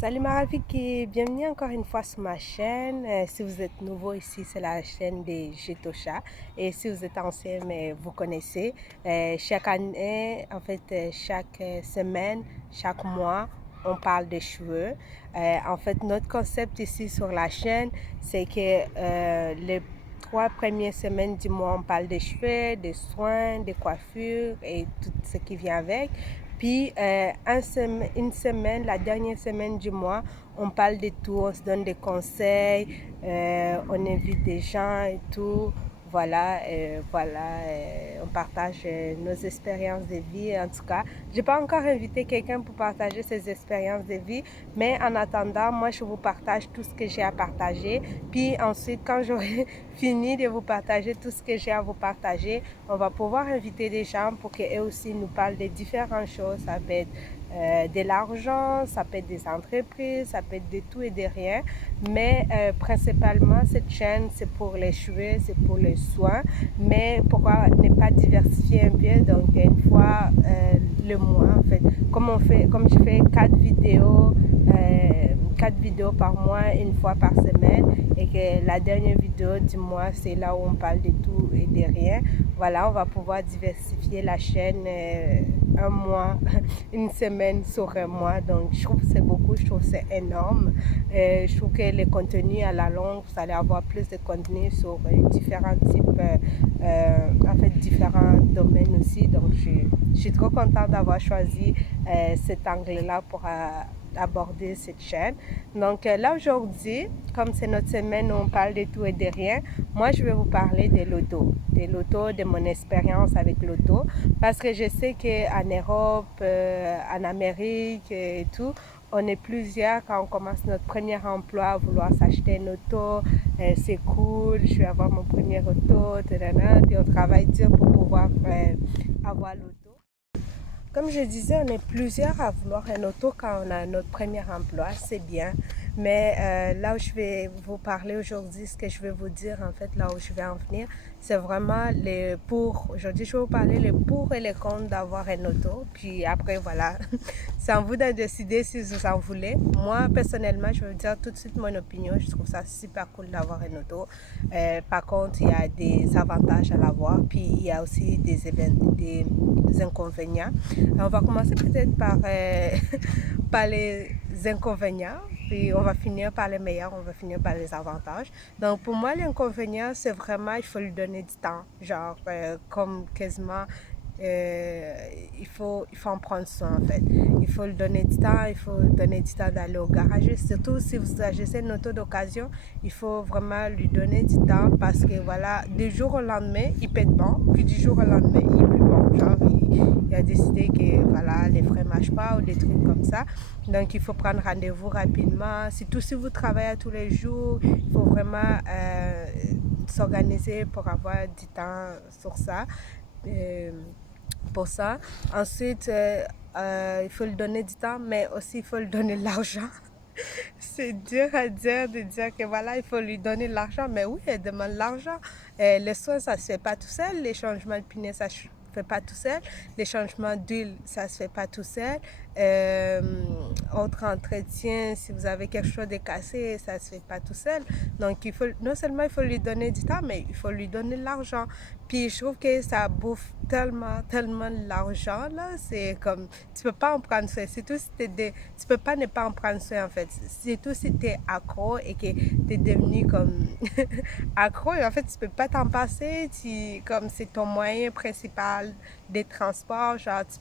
Salut Maraviki, bienvenue encore une fois sur ma chaîne. Si vous êtes nouveau ici, c'est la chaîne des Jetocha. Et si vous êtes ancien, mais vous connaissez, chaque année, chaque semaine, chaque mois, on parle des cheveux. Notre concept ici sur la chaîne, c'est que les 3 premières semaines du mois, on parle des cheveux, des soins, des coiffures et tout ce qui vient avec. Puis, une semaine, la dernière semaine du mois, on parle de tout, on se donne des conseils, on invite des gens et tout. On partage nos expériences de vie. En tout cas, je n'ai pas encore invité quelqu'un pour partager ses expériences de vie, mais en attendant, moi, je vous partage tout ce que j'ai à partager. Puis ensuite, quand j'aurai fini de vous partager tout ce que j'ai à vous partager, on va pouvoir inviter des gens pour qu'eux aussi nous parlent de différentes choses. Ça peut être de l'argent, ça peut être des entreprises, ça peut être de tout et de rien. Mais principalement, cette chaîne, c'est pour les cheveux, c'est pour les soins. Mais pourquoi ne pas diversifier un peu? Donc, une fois le mois, en fait, comme je fais 4 vidéos par mois, une fois par semaine, et que la dernière vidéo du mois, c'est là où on parle de tout et de rien. Voilà, on va pouvoir diversifier la chaîne un mois, une semaine sur un mois. Donc, je trouve que c'est beaucoup, je trouve que c'est énorme. Je trouve que les contenus à la longue, vous allez avoir plus de contenu sur différents types, différents domaines aussi. Donc, je suis trop contente d'avoir choisi cet angle-là pour aborder cette chaîne. Donc là aujourd'hui, comme c'est notre semaine où on parle de tout et de rien, moi je vais vous parler de l'auto, de mon expérience avec l'auto, parce que je sais qu'en Europe, en Amérique et tout, on est plusieurs quand on commence notre premier emploi à vouloir s'acheter une auto, c'est cool, je vais avoir mon premier auto, puis on travaille dur pour pouvoir avoir l'auto. Comme je disais, on est plusieurs à vouloir un auto quand on a notre premier emploi, c'est bien. Mais là où je vais vous parler aujourd'hui, ce que je vais vous dire, en fait, là où je vais en venir, c'est vraiment les pour. Aujourd'hui, je vais vous parler les pour et les contre d'avoir un auto. Puis après, voilà, c'est à vous de décider si vous en voulez. Moi, personnellement, je vais vous dire tout de suite mon opinion. Je trouve ça super cool d'avoir un auto. Par contre, il y a des avantages à l'avoir, puis il y a aussi des inconvénients. On va commencer peut-être par, par les inconvénients, puis on va finir par les meilleurs, on va finir par les avantages. Donc pour moi, l'inconvénient, c'est vraiment, il faut lui donner du temps. Genre, comme quasiment, il faut en prendre soin en fait. Il faut lui donner du temps, il faut donner du temps d'aller au garage. Surtout si vous agissez une auto d'occasion, il faut vraiment lui donner du temps parce que voilà, du jour au lendemain, il peut être bon, puis du jour au lendemain, il est plus bon. Genre, il a décidé que voilà, les freins ne marchent pas ou des trucs comme ça. Donc, il faut prendre rendez-vous rapidement. Surtout si vous travaillez tous les jours, il faut vraiment s'organiser pour avoir du temps sur ça. Pour ça. Ensuite, il faut lui donner du temps, mais aussi il faut lui donner de l'argent. C'est dur à dire de dire que voilà, il faut lui donner de l'argent, mais oui, elle demande de l'argent. Les soins, ça ne se fait pas tout seul. Les changements de pneus, ça ne se fait pas tout seul. Les changements d'huile, ça ne se fait pas tout seul. Autre entretien, si vous avez quelque chose de cassé, ça ne se fait pas tout seul. Donc, non seulement il faut lui donner du temps, mais il faut lui donner de l'argent. Puis, je trouve que ça bouffe tellement, tellement de l'argent, là. C'est comme, tu peux pas en prendre soin. Surtout si tu peux pas ne pas en prendre soin, en fait. Surtout si tu es accro et que tu es devenu comme accro. Et en fait, tu peux pas t'en passer. Comme c'est ton moyen principal de transport, genre, tu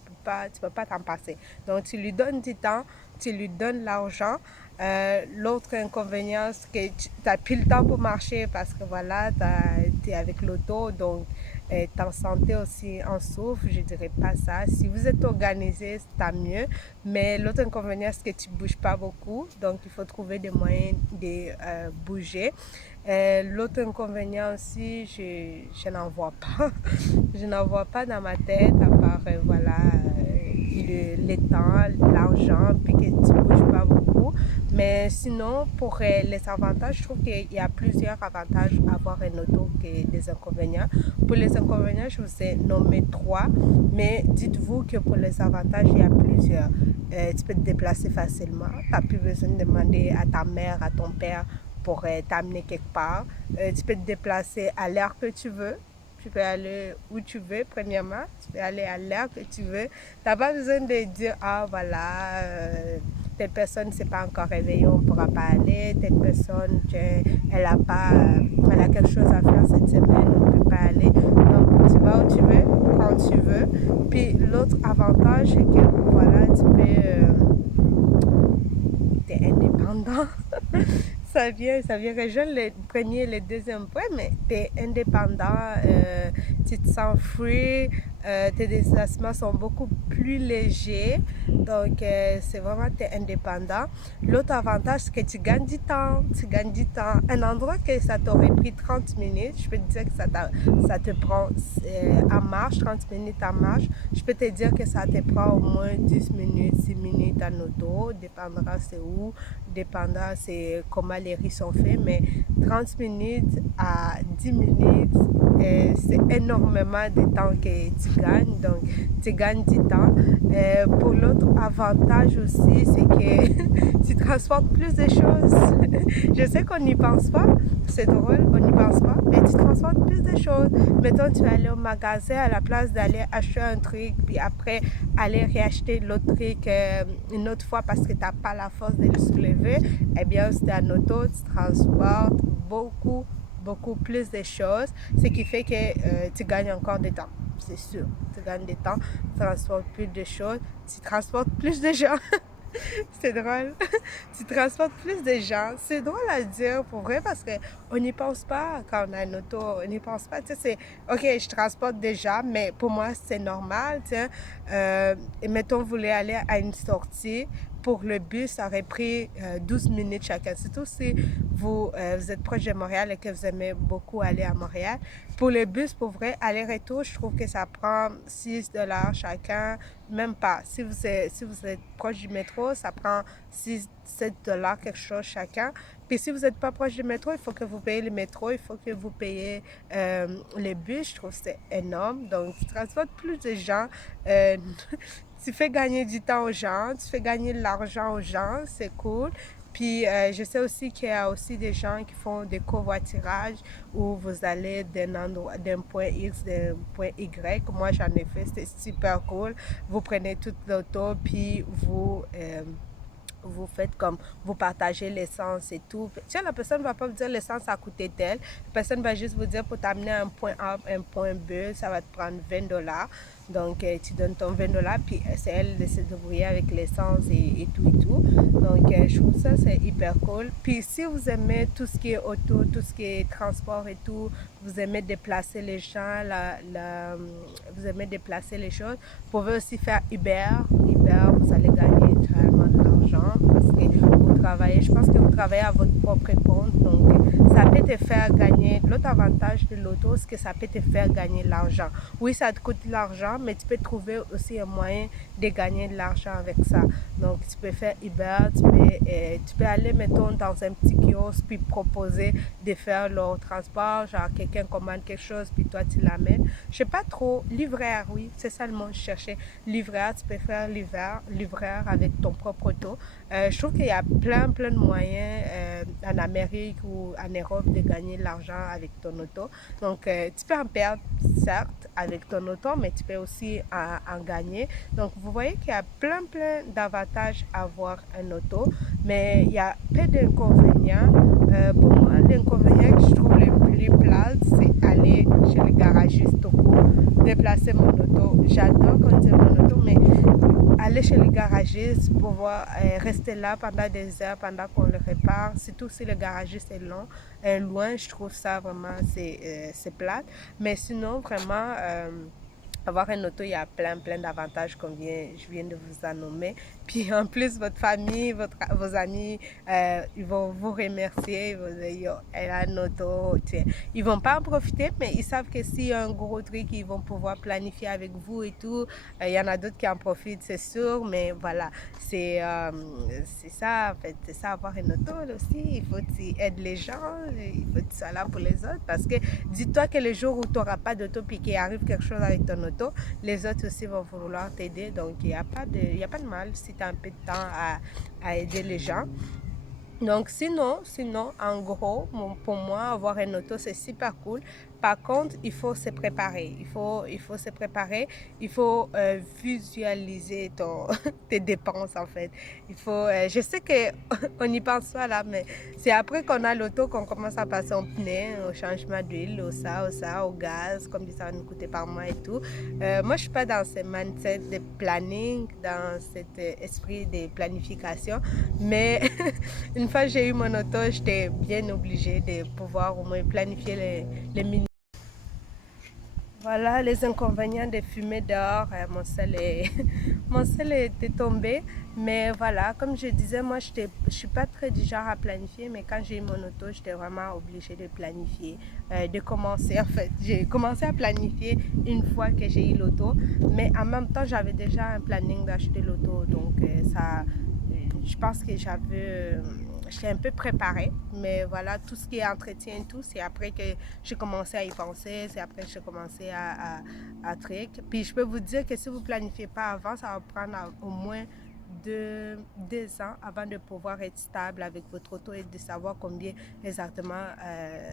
peux pas t'en passer. Donc, tu lui donnes du temps, tu lui donnes l'argent. L'autre inconvénient, c'est que tu n'as plus le temps pour marcher parce que voilà, tu es avec l'auto, donc ta santé aussi en souffre. Je dirais pas ça. Si vous êtes organisé, c'est tant mieux. Mais l'autre inconvénient, c'est que tu ne bouges pas beaucoup, donc il faut trouver des moyens de bouger. L'autre inconvénient aussi, je n'en vois pas. Je n'en vois pas dans ma tête, à part voilà, le temps, l'argent, puis que tu ne bouges pas beaucoup. Mais sinon, pour les avantages, je trouve qu'il y a plusieurs avantages à avoir une auto que des inconvénients. Pour les inconvénients, je vous ai nommé 3, mais dites-vous que pour les avantages, il y a plusieurs. Tu peux te déplacer facilement. Tu n'as plus besoin de demander à ta mère, à ton père pour t'amener quelque part. Tu peux te déplacer à l'heure que tu veux. Tu peux aller où tu veux, premièrement. Tu peux aller à l'heure que tu veux. Tu n'as pas besoin de dire, ah voilà, telle personne ne s'est pas encore réveillée, on ne pourra pas aller. Telle personne, elle a quelque chose à faire cette semaine, on ne peut pas aller. Donc, tu vas où tu veux, quand tu veux. Puis l'autre avantage, c'est que voilà, tu es indépendant. Ça vient rejoindre le premier et le deuxième point, mais tu es indépendant, tu te sens free, tes déplacements sont beaucoup plus légers, donc c'est vraiment, tu es indépendant. L'autre avantage, c'est que tu gagnes du temps, Un endroit que ça t'aurait pris 30 minutes, je peux te dire que ça te prend en marche, 30 minutes en marche, je peux te dire que ça te prend au moins 10 minutes, 6 minutes en auto, dépendra c'est où, dépendant c'est comment les riz sont faits, mais 30 minutes à 10 minutes, c'est énormément de temps que tu gagnes, donc tu gagnes du temps. Pour l'autre avantage aussi, c'est que tu transportes plus de choses. Je sais qu'on n'y pense pas, c'est drôle, on n'y pense pas, mais tu transportes plus de choses. Mettons, tu vas aller au magasin à la place d'aller acheter un truc, puis après aller réacheter l'autre truc une autre fois parce que tu n'as pas la force de le soulever. Eh bien, si tu es en auto, tu transportes beaucoup plus de choses, ce qui fait que tu gagnes encore de temps. C'est sûr, tu gagnes du temps, tu transportes plus de choses, tu transportes plus de gens. C'est drôle. Tu transportes plus de gens. C'est drôle à dire pour vrai parce qu'on n'y pense pas quand on a une auto. On n'y pense pas. Tu sais, c'est OK, je transporte déjà, mais pour moi, c'est normal. Tiens, et mettons, vous voulez aller à une sortie. Pour le bus, ça aurait pris 12 minutes chacun. Surtout si vous êtes proche de Montréal et que vous aimez beaucoup aller à Montréal. Pour le bus, pour vrai, aller-retour, je trouve que ça prend 6 $ chacun. Même pas. Si vous êtes proche du métro, ça prend 6 7 $ quelque chose chacun. Puis si vous n'êtes pas proche du métro, il faut que vous payez le métro, il faut que vous payez les bus. Je trouve que c'est énorme. Donc, tu transportes plus de gens. Euh, tu fais gagner du temps aux gens, tu fais gagner de l'argent aux gens, c'est cool. Puis je sais aussi qu'il y a aussi des gens qui font des covoiturages où vous allez d'un point X, d'un point Y. Moi, j'en ai fait, c'était super cool. Vous prenez toute l'auto, puis vous faites comme, vous partagez l'essence et tout. Tiens, la personne ne va pas vous dire l'essence a coûté tel. La personne va juste vous dire pour t'amener à un point A, un point B, ça va te prendre 20 $. Donc, tu donnes ton 20 $, puis c'est elle de se débrouiller avec l'essence et tout et tout. Donc, je trouve ça, c'est hyper cool. Puis, si vous aimez tout ce qui est auto, tout ce qui est transport et tout, vous aimez déplacer les gens, vous aimez déplacer les choses, vous pouvez aussi faire Uber. Uber, vous allez gagner réellement de l'argent parce que vous travaillez, je pense que vous travaillez à votre propre compte. Donc, ça peut te faire gagner. L'autre avantage de l'auto, c'est que ça peut te faire gagner de l'argent. Oui, ça te coûte de l'argent, mais tu peux trouver aussi un moyen de gagner de l'argent avec ça. Donc, tu peux faire Uber, tu peux aller, mettons, dans un petit kiosque, puis proposer de faire leur transport, genre quelqu'un commande quelque chose, puis toi, tu l'amènes. Je sais pas trop, livreur, oui, c'est ça le mot que je cherchais. Livreur, tu peux faire livreur avec ton propre auto. Je trouve qu'il y a plein de moyens en Amérique ou en Europe de gagner de l'argent avec ton auto. Donc, tu peux en perdre, certes, avec ton auto, mais tu peux aussi en gagner. Donc, vous voyez qu'il y a plein d'avantages à avoir un auto, mais il y a peu d'inconvénients. Pour moi, l'inconvénient que je trouve le plus plate, c'est aller chez le garagiste au cours, déplacer mon auto. J'adore conduire mon auto, mais aller chez le garagiste, pouvoir rester là pendant des heures, pendant qu'on le répare, surtout si le garagiste est loin, je trouve ça vraiment, c'est plate. Mais sinon, vraiment, avoir un auto, il y a plein d'avantages comme je viens de vous en nommer. Puis en plus, votre famille, vos amis, ils vont vous remercier. Ils vont dire, yo, elle a une auto. Tiens. Ils vont pas en profiter, mais ils savent que s'il y a un gros truc, ils vont pouvoir planifier avec vous et tout. Il y en a d'autres qui en profitent, c'est sûr. Mais voilà, c'est ça, en fait. C'est ça, avoir une auto aussi. Il faut que tu aides les gens. Il faut que tu sois là pour les autres. Parce que dis-toi que le jour où tu n'auras pas d'auto puis qu'il arrive quelque chose avec ton auto, les autres aussi vont vouloir t'aider. Donc, il n'y a pas de mal si tu as un peu de temps à aider les gens. Donc, sinon, en gros, pour moi, avoir une auto, c'est super cool. Par contre, il faut se préparer. Il faut se préparer. Il faut visualiser tes dépenses, en fait. Je sais qu'on n'y pense pas là, mais c'est après qu'on a l'auto qu'on commence à passer au pneu, au changement d'huile, au gaz, comme ça va nous coûter par mois et tout. Moi, je suis pas dans ce mindset de planning, dans cet esprit de planification, mais une fois que j'ai eu mon auto, j'étais bien obligée de pouvoir au moins planifier les minutes. Voilà les inconvénients de fumer dehors. Mon sel était tombé. Mais voilà, comme je disais, moi, je ne suis pas très du genre à planifier. Mais quand j'ai eu mon auto, j'étais vraiment obligée de planifier, de commencer. En fait, j'ai commencé à planifier une fois que j'ai eu l'auto. Mais en même temps, j'avais déjà un planning d'acheter l'auto. Donc, je pense que j'étais un peu préparée, mais voilà, tout ce qui est entretien et tout, c'est après que j'ai commencé à y penser, c'est après que j'ai commencé à truc. Puis je peux vous dire que si vous ne planifiez pas avant, ça va prendre au moins 2 ans avant de pouvoir être stable avec votre auto et de savoir combien exactement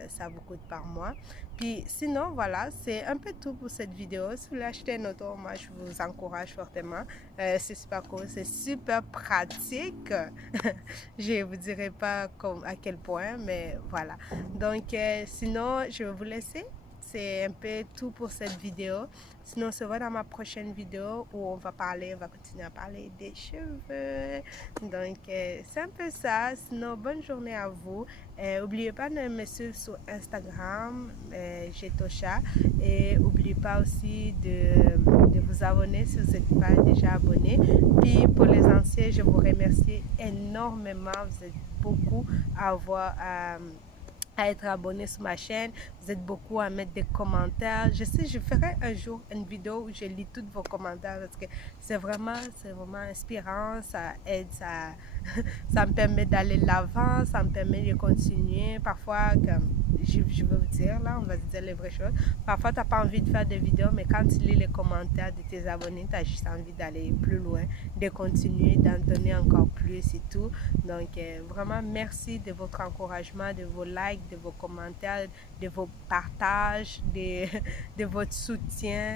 ça vous coûte par mois. Puis sinon, voilà, c'est un peu tout pour cette vidéo. Si vous voulez acheter une auto, moi, je vous encourage fortement. C'est super cool, c'est super pratique. Je ne vous dirai pas à quel point, mais voilà. Donc, sinon, je vais vous laisser. C'est un peu tout pour cette vidéo. Sinon, on se voit dans ma prochaine vidéo où on va continuer à parler des cheveux. Donc, c'est un peu ça. Sinon, bonne journée à vous. N'oubliez pas de me suivre sur Instagram, Jetosha. Et n'oubliez pas aussi de vous abonner si vous n'êtes pas déjà abonné. Puis, pour les anciens, je vous remercie énormément. Vous êtes beaucoup à avoir à être abonné sur ma chaîne. Vous êtes beaucoup à mettre des commentaires. Je sais, je ferai un jour une vidéo où je lis tous vos commentaires parce que c'est vraiment inspirant. Ça aide, ça me permet d'aller de l'avant, ça me permet de continuer. Parfois, comme je veux vous dire, là, on va se dire les vraies choses. Parfois, tu n'as pas envie de faire des vidéos, mais quand tu lis les commentaires de tes abonnés, tu as juste envie d'aller plus loin, de continuer, d'en donner encore plus et tout. Donc, vraiment, merci de votre encouragement, de vos likes, de vos commentaires, de vos partages, de votre soutien.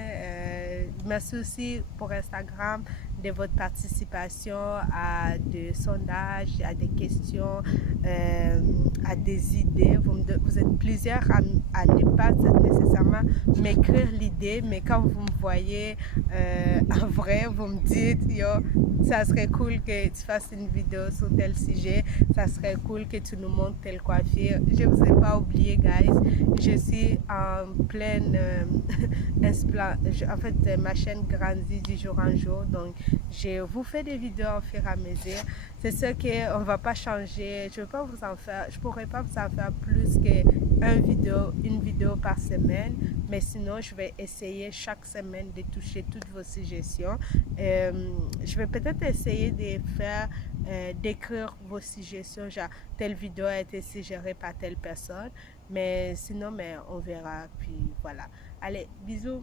Merci aussi pour Instagram, de votre participation à des sondages, à des questions, à des idées. Vous êtes plusieurs à ne pas nécessairement m'écrire l'idée, mais quand vous me voyez en vrai, vous me dites, yo, ça serait cool que tu fasses une vidéo sur tel sujet, ça serait cool que tu nous montres telle coiffure. Je ne vous ai pas oublié, guys. Je suis en pleine en fait, ma chaîne grandit du jour en jour, donc je vous fais des vidéos au fur et à mesure. C'est sûr qu'on ne va pas changer. Je ne pourrais pas vous en faire plus une vidéo par semaine, mais sinon je vais essayer chaque semaine de toucher toutes vos suggestions. Je vais peut-être essayer d'écrire vos suggestions, genre telle vidéo a été suggérée par telle personne, mais sinon, on verra. Puis voilà. Allez, bisous,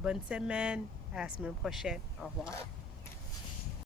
bonne semaine, à la semaine prochaine. Au revoir.